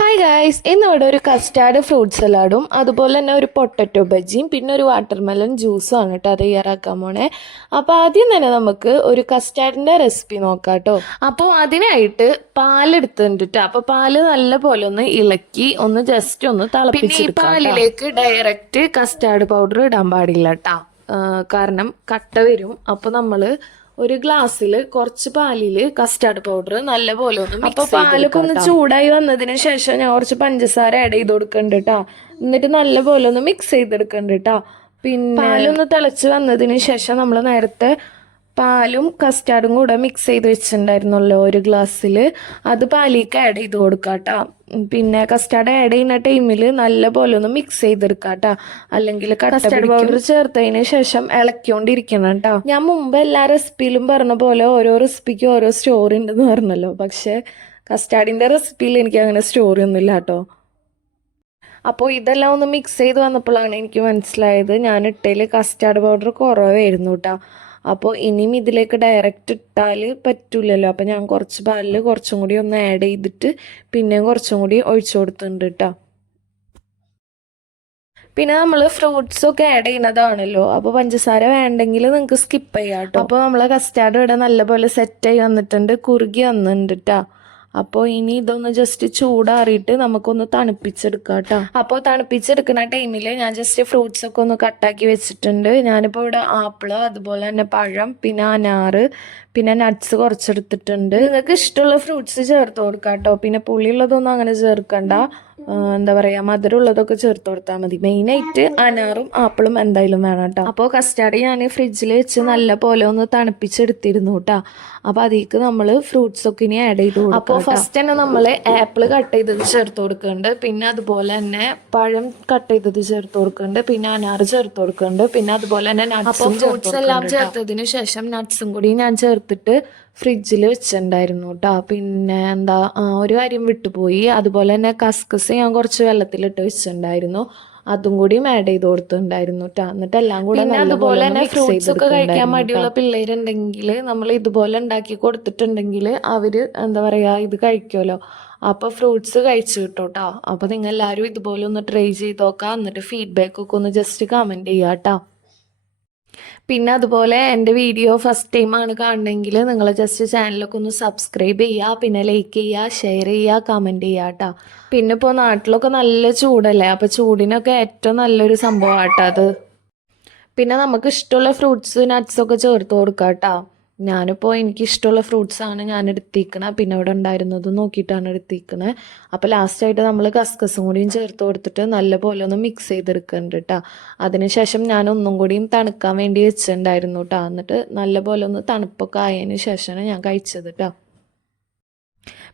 Hi guys, ഇന്നിവിടെ ഒരു custard fruit സലാഡും അതുപോലെ തന്നെ ഒരു പൊട്ടറ്റോ ബജിയും പിന്നെ ഒരു വാട്ടർമെലൺ ജ്യൂസും ആണ് കേട്ടോ തയ്യാറാക്കാൻ പോണേ. അപ്പോൾ ആദ്യം തന്നെ നമുക്ക് ഒരു കസ്റ്റാർഡിൻ്റെ റെസിപ്പി നോക്കാം കേട്ടോ. അപ്പോൾ അതിനായിട്ട് പാലെടുത്തിട്ടുണ്ട് കേട്ടോ. അപ്പോൾ പാല് നല്ല പോലെ ഒന്ന് ഇളക്കി ഒന്ന് ജസ്റ്റ് ഒന്ന് തിളപ്പിച്ചെടുക്കാം. പാലിലേക്ക് ഡയറക്റ്റ് കസ്റ്റാർഡ് പൗഡർ ഇടാൻ പാടില്ല കേട്ടോ, കാരണം കട്ട വരും. അപ്പോൾ നമ്മൾ ഒരു ഗ്ലാസ്സിൽ കുറച്ച് പാലില് കസ്റ്റാർഡ് പൗഡർ നല്ലപോലെ ഒന്ന് അപ്പൊ പാലൊക്കെ ഒന്ന് ചൂടായി വന്നതിന് ശേഷം ഞാൻ കുറച്ച് പഞ്ചസാര ആഡ് ചെയ്ത് കൊടുക്കണ്ട് കേട്ടോ. എന്നിട്ട് നല്ലപോലെ ഒന്ന് മിക്സ് ചെയ്തെടുക്കണ്ട് കേട്ടോ. പിന്നെ പാലൊന്ന് തിളച്ച് വന്നതിന് ശേഷം നമ്മൾ നേരത്തെ പാലും കസ്റ്റാർഡും കൂടെ മിക്സ് ചെയ്ത് വെച്ചിട്ടുണ്ടായിരുന്നല്ലോ ഒരു ഗ്ലാസ്സിൽ, അത് പാലിലേക്ക് ആഡ് ചെയ്ത് കൊടുക്കാം കേട്ടോ. പിന്നെ കസ്റ്റാർഡ് ആഡ് ചെയ്യുന്ന ടൈമിൽ നല്ല പോലെ ഒന്ന് മിക്സ് ചെയ്തെടുക്കാം കേട്ടോ, അല്ലെങ്കിൽ കസ്റ്റാർഡ് പൗഡർ ചേർത്തതിന് ശേഷം ഇളക്കിക്കൊണ്ടിരിക്കണം കേട്ടോ. ഞാൻ മുമ്പ് എല്ലാ റെസിപ്പിയിലും പറഞ്ഞ പോലെ ഓരോ റെസിപ്പിക്കും ഓരോ സ്റ്റോറി ഉണ്ടെന്ന് പറഞ്ഞല്ലോ, പക്ഷേ കസ്റ്റാർഡിൻ്റെ റെസിപ്പിയിൽ എനിക്ക് അങ്ങനെ സ്റ്റോറി ഒന്നുമില്ല കേട്ടോ. അപ്പോൾ ഇതെല്ലാം ഒന്ന് മിക്സ് ചെയ്ത് വന്നപ്പോഴാണ് എനിക്ക് മനസ്സിലായത് ഞാൻ ഇട്ടതിൽ കസ്റ്റാർഡ് പൗഡർ കുറവായിരുന്നു കേട്ടോ. അപ്പോൾ ഇനിയും ഇതിലേക്ക് ഡയറക്റ്റ് ഇട്ടാൽ പറ്റൂലല്ലോ, അപ്പോൾ ഞാൻ കുറച്ച് പാലിൽ കുറച്ചും കൂടി ഒന്ന് ആഡ് ചെയ്തിട്ട് പിന്നെയും കുറച്ചും കൂടി ഒഴിച്ചു കൊടുത്തിട്ടുണ്ട് കേട്ടോ. പിന്നെ നമ്മൾ ഫ്രൂട്ട്സൊക്കെ ആഡ് ചെയ്യുന്നതാണല്ലോ, അപ്പോൾ പഞ്ചസാര വേണ്ടെങ്കിൽ നിങ്ങൾക്ക് സ്കിപ്പ് ചെയ്യാം കേട്ടോ. അപ്പോൾ നമ്മളെ കസ്റ്റാർഡ് ഇവിടെ നല്ലപോലെ സെറ്റായി വന്നിട്ടുണ്ട്, കുറുകി വന്നിട്ടുണ്ട് കേട്ടോ. അപ്പോൾ ഇനി ഇതൊന്ന് ജസ്റ്റ് ചൂടാറിയിട്ട് നമുക്കൊന്ന് തണുപ്പിച്ചെടുക്കാം കേട്ടോ. അപ്പോൾ തണുപ്പിച്ചെടുക്കുന്ന ടൈമിൽ ഞാൻ ജസ്റ്റ് ഫ്രൂട്ട്സ് ഒക്കെ ഒന്ന് കട്ടാക്കി വെച്ചിട്ടുണ്ട്. ഞാനിപ്പോൾ ഇവിടെ ആപ്പിള്, അതുപോലെ തന്നെ പഴം, പിന്നെ അനാറ്, പിന്നെ നട്ട്സ് കുറച്ചെടുത്തിട്ടുണ്ട്. നിങ്ങൾക്ക് ഇഷ്ടമുള്ള ഫ്രൂട്ട്സ് ചേർത്ത് കൊടുക്കാം കേട്ടോ. പിന്നെ പുളിയുള്ളതൊന്നും അങ്ങനെ ചേർക്കണ്ട, എന്താ പറയുക, മധുരമുള്ളതൊക്കെ ചേർത്ത് കൊടുത്താൽ മതി. മെയിനായിട്ട് അനാറും ആപ്പിളും എന്തായാലും വേണം കേട്ടോ. അപ്പോൾ കസ്റ്റാർഡ് ഞാൻ ഫ്രിഡ്ജിൽ വെച്ച് നല്ല പോലെ ഒന്ന് തണുപ്പിച്ചെടുത്തിരുന്നു കേട്ടോ. അപ്പോൾ അതിലേക്ക് നമ്മൾ ഫ്രൂട്ട്സ് ഒക്കെ ഇനി ആഡ് ചെയ്ത് കൊടുക്കും. അപ്പോൾ ഫസ്റ്റ് തന്നെ നമ്മൾ ആപ്പിൾ കട്ട് ചെയ്തത് ചേർത്ത് കൊടുക്കുന്നുണ്ട്, പിന്നെ അതുപോലെ തന്നെ പഴം കട്ട് ചെയ്തത് ചേർത്ത് കൊടുക്കുന്നുണ്ട്, പിന്നെ അനാറ് ചേർത്ത് കൊടുക്കുന്നുണ്ട്, പിന്നെ അതുപോലെ തന്നെ നട്ട്സും ഫ്രൂട്ട്സ് എല്ലാം ചേർത്തതിന് ശേഷം നട്ട്സും കൂടി ഞാൻ ചേർത്തിട്ട് ഫ്രിഡ്ജിൽ വെച്ചിട്ടുണ്ടായിരുന്നു കേട്ടോ. പിന്നെ എന്താ ഒരു കാര്യം വിട്ടുപോയി, അതുപോലെ തന്നെ കസ്കസ് ഞാൻ കുറച്ച് വെള്ളത്തിലിട്ട് വെച്ചിട്ടുണ്ടായിരുന്നു, അതും കൂടിയും ആഡ് ചെയ്ത് കൊടുത്തിട്ടുണ്ടായിരുന്നു കേട്ടോ. എന്നിട്ട് എല്ലാം കൂടെ അതുപോലെ തന്നെ ഫ്രൂട്ട്സ് ഒക്കെ കഴിക്കാൻ മടിയുള്ള പിള്ളേരുണ്ടെങ്കിൽ നമ്മൾ ഇതുപോലെ ഉണ്ടാക്കി കൊടുത്തിട്ടുണ്ടെങ്കിൽ അവർ എന്താ പറയുക ഇത് കഴിക്കുമല്ലോ, അപ്പോൾ ഫ്രൂട്ട്സ് കഴിച്ചു കിട്ടും കേട്ടോ. അപ്പോൾ നിങ്ങൾ എല്ലാവരും ഇതുപോലെ ഒന്ന് ട്രൈ ചെയ്ത് നോക്കാം, എന്നിട്ട് ഫീഡ്ബാക്ക് ഒക്കെ ഒന്ന് ജസ്റ്റ് കമൻറ്റ് ചെയ്യുക കേട്ടോ. പിന്നെ അതുപോലെ എൻ്റെ വീഡിയോ ഫസ്റ്റ് ടൈമാണ് കാണണമെങ്കിൽ നിങ്ങൾ ജസ്റ്റ് ചാനലൊക്കെ ഒന്ന് സബ്സ്ക്രൈബ് ചെയ്യുക, പിന്നെ ലൈക്ക് ചെയ്യുക, ഷെയർ ചെയ്യുക, കമൻറ്റ് ചെയ്യുക കേട്ടോ. പിന്നെ ഇപ്പോൾ നാട്ടിലൊക്കെ നല്ല ചൂടല്ലേ, അപ്പോൾ ചൂടിനൊക്കെ ഏറ്റവും നല്ലൊരു സംഭവമാട്ടോ അത്. പിന്നെ നമുക്ക് ഇഷ്ടമുള്ള ഫ്രൂട്ട്സ് നട്ട്സൊക്കെ ചേർത്ത് കൊടുക്കാം കേട്ടോ. ഞാനിപ്പോൾ എനിക്കിഷ്ടമുള്ള ഫ്രൂട്ട്സാണ് ഞാൻ എടുത്തിരിക്കണത്, പിന്നെ ഇവിടെ ഉണ്ടായിരുന്നത് നോക്കിയിട്ടാണ് എടുത്തിരിക്കണത്. അപ്പോൾ ലാസ്റ്റായിട്ട് നമ്മൾ കസ്കസും കൂടിയും ചേർത്ത് കൊടുത്തിട്ട് നല്ലപോലെ ഒന്ന് മിക്സ് ചെയ്തെടുക്കുന്നുണ്ട് കേട്ടോ. അതിനുശേഷം ഞാൻ ഒന്നും കൂടിയും തണുക്കാൻ വേണ്ടി വെച്ചിട്ടുണ്ടായിരുന്നു കേട്ടോ. എന്നിട്ട് നല്ലപോലെ ഒന്ന് തണുപ്പൊക്കെ ആയതിന് ശേഷമാണ് ഞാൻ കഴിച്ചത് കേട്ടോ.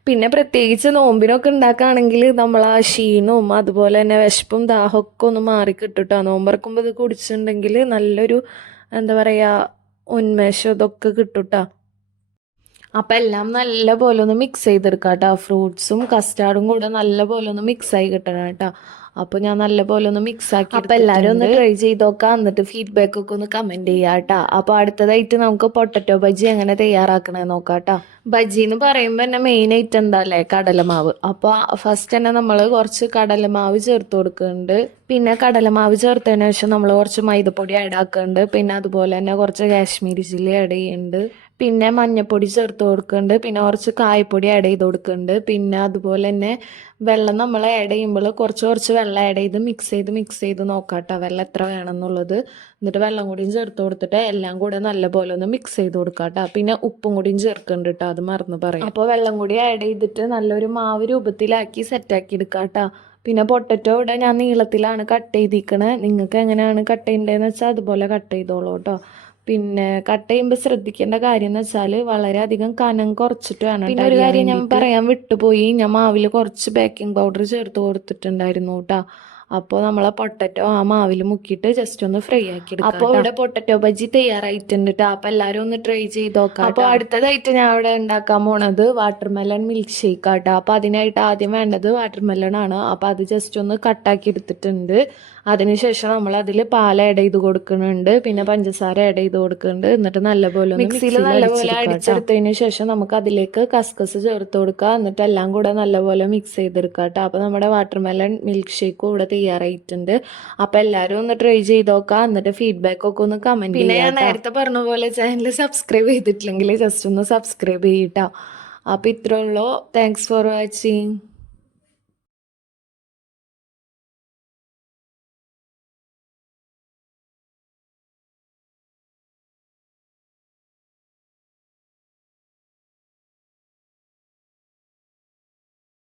പിന്നെ പ്രത്യേകിച്ച് നോമ്പിനൊക്കെ ഉണ്ടാക്കുകയാണെങ്കിൽ നമ്മൾ ആ ക്ഷീണവും അതുപോലെ തന്നെ വിശപ്പും ദാഹമൊക്കെ ഒന്ന് മാറിക്കിട്ടും കേട്ടോ. നോമ്പറക്കുമ്പോൾ ഇത് കുടിച്ചിട്ടുണ്ടെങ്കിൽ നല്ലൊരു എന്താ പറയുക ഉന്മേഷം ഇതൊക്കെ കിട്ടും. അപ്പം എല്ലാം നല്ല പോലെ ഒന്ന് മിക്സ് ചെയ്തെടുക്കാം കേട്ടോ. ഫ്രൂട്ട്സും കസ്റ്റാർഡും കൂടെ നല്ല പോലെ ഒന്ന് മിക്സായി കിട്ടണം കേട്ടോ. അപ്പോൾ ഞാൻ നല്ല പോലെ ഒന്ന് മിക്സ് ആക്കി. അപ്പോൾ എല്ലാവരും ഒന്ന് ട്രൈ ചെയ്ത് നോക്കാം, എന്നിട്ട് ഫീഡ്ബാക്ക് ഒക്കെ ഒന്ന് കമൻറ്റ് ചെയ്യാം കേട്ടോ. അപ്പോൾ അടുത്തതായിട്ട് നമുക്ക് പൊട്ടറ്റോ ബജി എങ്ങനെ തയ്യാറാക്കണമെന്ന് നോക്കാം കേട്ടോ. ബജി എന്ന് പറയുമ്പോൾ തന്നെ മെയിൻ ഐറ്റം എന്താ അല്ലേ, കടലമാവ്. അപ്പോൾ ഫസ്റ്റ് തന്നെ നമ്മൾ കുറച്ച് കടലമാവ് ചേർത്ത് കൊടുക്കുന്നുണ്ട്. പിന്നെ കടലമാവ് ചേർത്തതിന് ശേഷം നമ്മൾ കുറച്ച് മൈദപ്പൊടി ആഡ് ആക്കുന്നുണ്ട്. പിന്നെ അതുപോലെ തന്നെ കുറച്ച് കാശ്മീരി ചില്ലി ആഡ് ചെയ്യുന്നുണ്ട്. പിന്നെ മഞ്ഞൾപ്പൊടി ചേർത്ത് കൊടുക്കുന്നുണ്ട്. പിന്നെ കുറച്ച് കായപ്പൊടി ആഡ് ചെയ്ത് കൊടുക്കുന്നുണ്ട്. പിന്നെ അതുപോലെ തന്നെ വെള്ളം നമ്മൾ ആഡ് ചെയ്യുമ്പോൾ കുറച്ച് വെള്ളം ആഡ് ചെയ്ത് മിക്സ് ചെയ്ത് നോക്കാം കേട്ടോ, വെള്ളം എത്ര വേണമെന്നുള്ളത്. എന്നിട്ട് വെള്ളം കൂടിയും ചേർത്ത് കൊടുത്തിട്ട് എല്ലാം കൂടെ നല്ലപോലെ ഒന്ന് മിക്സ് ചെയ്ത് കൊടുക്കാം കേട്ടോ. പിന്നെ ഉപ്പും കൂടിയും ചേർക്കുന്നുണ്ട് കേട്ടോ, അത് മറന്ന് പറയാം. അപ്പോൾ വെള്ളം കൂടി ആഡ് ചെയ്തിട്ട് നല്ലൊരു മാവ് രൂപത്തിലാക്കി സെറ്റാക്കി എടുക്കാം കേട്ടോ. പിന്നെ പൊട്ടറ്റോ ഇവിടെ ഞാൻ നീളത്തിലാണ് കട്ട് ചെയ്തിരിക്കണത്. നിങ്ങൾക്ക് എങ്ങനെയാണ് കട്ട് ചെയ്യേണ്ടതെന്ന് വെച്ചാൽ അതുപോലെ കട്ട് ചെയ്തോളൂ കേട്ടോ. പിന്നെ കട്ട് ചെയ്യുമ്പോൾ ശ്രദ്ധിക്കേണ്ട കാര്യം എന്ന് വെച്ചാൽ വളരെയധികം കനം കുറച്ചിട്ട് വേണം. പിന്നെ ഒരു കാര്യം ഞാൻ പറയാൻ വിട്ടുപോയി, ഞാൻ മാവിൽ കുറച്ച് ബേക്കിംഗ് പൗഡർ ചേർത്ത് കൊടുത്തിട്ടുണ്ടായിരുന്നു കേട്ടോ. അപ്പോൾ നമ്മളെ പൊട്ടറ്റോ ആ മാവിൽ മുക്കിയിട്ട് ജസ്റ്റ് ഒന്ന് ഫ്രൈ ആക്കി എടുക്കാം. അപ്പോൾ ഇവിടെ പൊട്ടറ്റോ ബജ്ജി തയ്യാറായിട്ടുണ്ട് കേട്ടോ. അപ്പോൾ എല്ലാവരും ഒന്ന് ട്രൈ ചെയ്ത് നോക്കാം. അപ്പോൾ അടുത്തതായിട്ട് ഞാൻ ഇവിടെ ഉണ്ടാക്കാൻ പോണത് വാട്ടർമെലൺ മിൽക്ക് ഷേക്ക് ആട്ടോ. അപ്പോൾ അതിനായിട്ട് ആദ്യം വേണ്ടത് വാട്ടർമെലൺ ആണ്. അപ്പോൾ അത് ജസ്റ്റ് ഒന്ന് കട്ടാക്കി എടുത്തിട്ടുണ്ട്. അതിനുശേഷം നമ്മൾ അതിൽ പാൽ ആഡ് ചെയ്ത് കൊടുക്കുന്നുണ്ട്, പിന്നെ പഞ്ചസാര ആഡ് ചെയ്ത് കൊടുക്കുന്നുണ്ട്. എന്നിട്ട് നല്ലപോലെ മിക്സിയിൽ നല്ലപോലെ അടിച്ചെടുത്തതിന് ശേഷം നമുക്ക് അതിലേക്ക് കസ്കസ് ചേർത്ത് കൊടുക്കുക. എന്നിട്ട് എല്ലാം കൂടെ നല്ലപോലെ മിക്സ് ചെയ്തെടുക്കുക കേട്ടോ. അപ്പോൾ നമ്മുടെ വാട്ടർമെലൺ മിൽക്ക് ഷേക്കും ഇവിടെ തയ്യാറായിട്ടുണ്ട്. അപ്പോൾ എല്ലാവരും ഒന്ന് ട്രൈ ചെയ്ത് നോക്കുക. എന്നിട്ട് ഫീഡ്ബാക്ക് ഒക്കെ ഒന്ന് കമൻറ്റ് ചെയ്യുക. പിന്നെ ഞാൻ നേരത്തെ പറഞ്ഞ പോലെ ചാനൽ സബ്സ്ക്രൈബ് ചെയ്തിട്ടില്ലെങ്കിൽ ജസ്റ്റ് ഒന്ന് സബ്സ്ക്രൈബ് ചെയ്യട്ടോ. അപ്പോൾ ഇത്രേ ഉള്ളൂ. Thanks for watching.